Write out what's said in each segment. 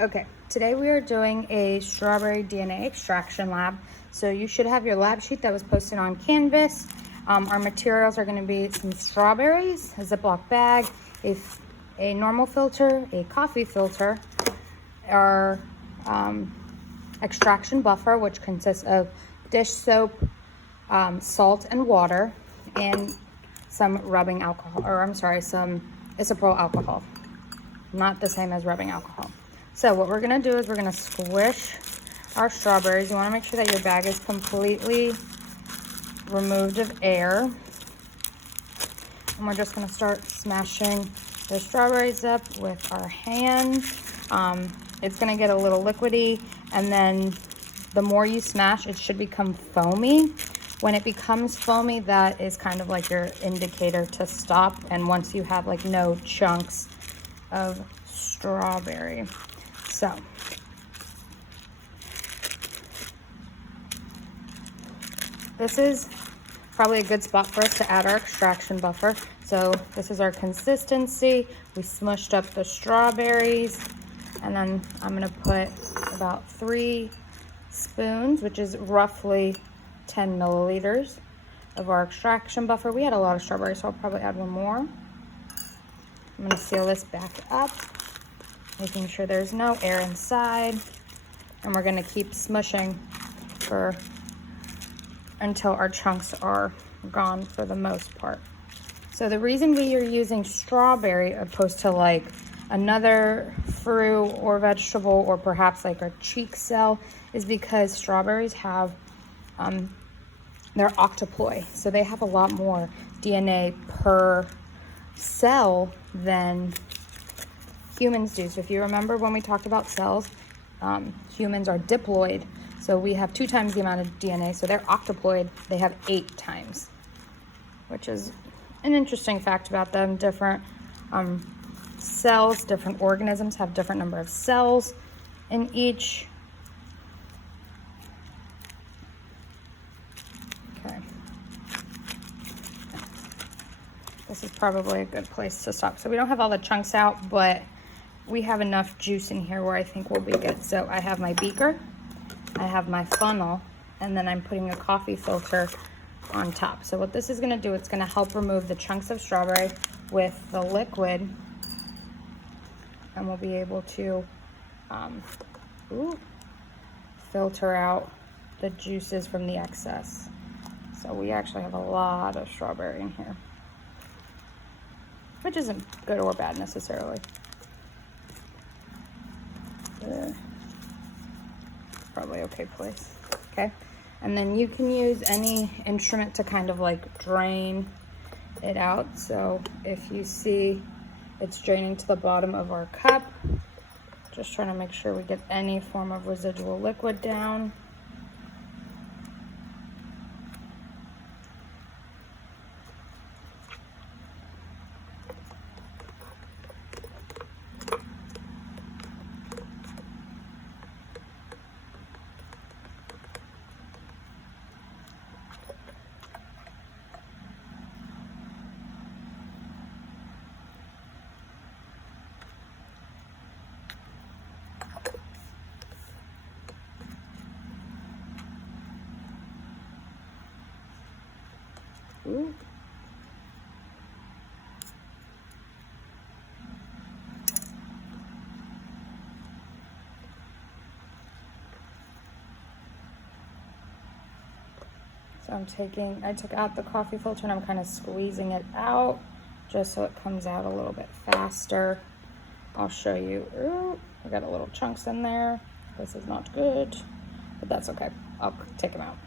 Okay, today we are doing a strawberry DNA extraction lab. So you should have your lab sheet that was posted on Canvas. Our materials are going to be some strawberries, a Ziploc bag, a normal filter, a coffee filter, our extraction buffer, which consists of dish soap, salt and water, and some rubbing alcohol, or I'm sorry, some isopropyl alcohol. Not the same as rubbing alcohol. So what we're gonna do is we're gonna squish our strawberries. You wanna make sure that your bag is completely removed of air. And we're just gonna start smashing the strawberries up with our hands. It's gonna get a little liquidy, and then the more you smash, it should become foamy. When it becomes foamy, that is kind of like your indicator to stop. And once you have like no chunks of strawberry. So this is probably a good spot for us to add our extraction buffer. So this is our consistency. We smushed up the strawberries, and then I'm gonna put about 3 spoons, which is roughly 10 milliliters of our extraction buffer. We had a lot of strawberries, so I'll probably add one more. I'm gonna seal this back up, making sure there's no air inside. And we're gonna keep smushing until our chunks are gone for the most part. So the reason we are using strawberry opposed to like another fruit or vegetable or perhaps like a cheek cell is because strawberries have, they're octoploid. So they have a lot more DNA per cell than humans do. So if you remember when we talked about cells, humans are diploid. So we have 2 times the amount of DNA. So they're octoploid. They have 8 times, which is an interesting fact about them. Different cells, different organisms have different number of cells in each. Okay. This is probably a good place to stop. So we don't have all the chunks out, but we have enough juice in here where I think we'll be good. So I have my beaker, I have my funnel, and then I'm putting a coffee filter on top. So what this is gonna do, it's gonna help remove the chunks of strawberry with the liquid, and we'll be able to filter out the juices from the excess. So we actually have a lot of strawberry in here, which isn't good or bad necessarily. Probably okay place. Okay, and then you can use any instrument to kind of like drain it out. So if you see it's draining to the bottom of our cup, just trying to make sure we get any form of residual liquid down. Ooh. So I took out the coffee filter and I'm kind of squeezing it out just so it comes out a little bit faster. I'll show you. Ooh, I got a little chunks in there. This is not good, but that's okay. I'll take them out.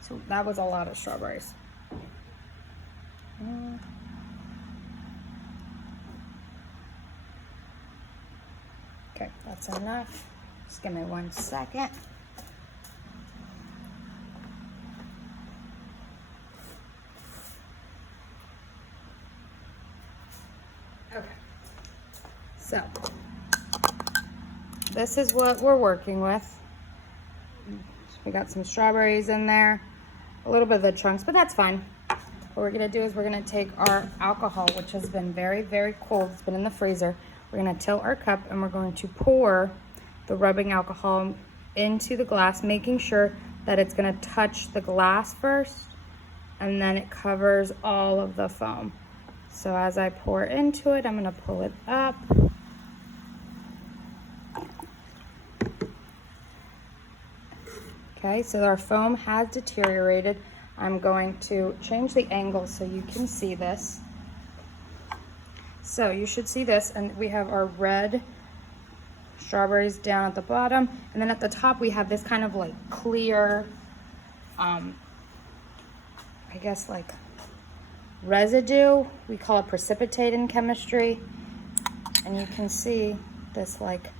So that was a lot of strawberries. Okay, that's enough. Just give me 1 second. Okay, so this is what we're working with. We got some strawberries in there, a little bit of the chunks, but that's fine. What we're gonna do is we're gonna take our alcohol, which has been very, very cold. It's been in the freezer. We're gonna tilt our cup and we're going to pour the rubbing alcohol into the glass, making sure that it's gonna touch the glass first, and then it covers all of the foam. So as I pour into it, I'm gonna pull it up. Okay, so our foam has deteriorated. I'm going to change the angle so you can see this. So you should see this, and we have our red strawberries down at the bottom, and then at the top we have this kind of like clear, I guess like residue. We call it precipitate in chemistry, and you can see this like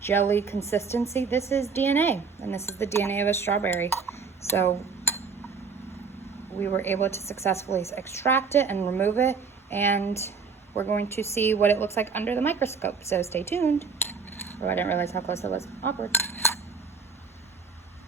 jelly consistency. This is DNA, and this is the DNA of a strawberry. So we were able to successfully extract it and remove it, and we're going to see what it looks like under the microscope. So stay tuned. Oh, I didn't realize how close that was. Awkward.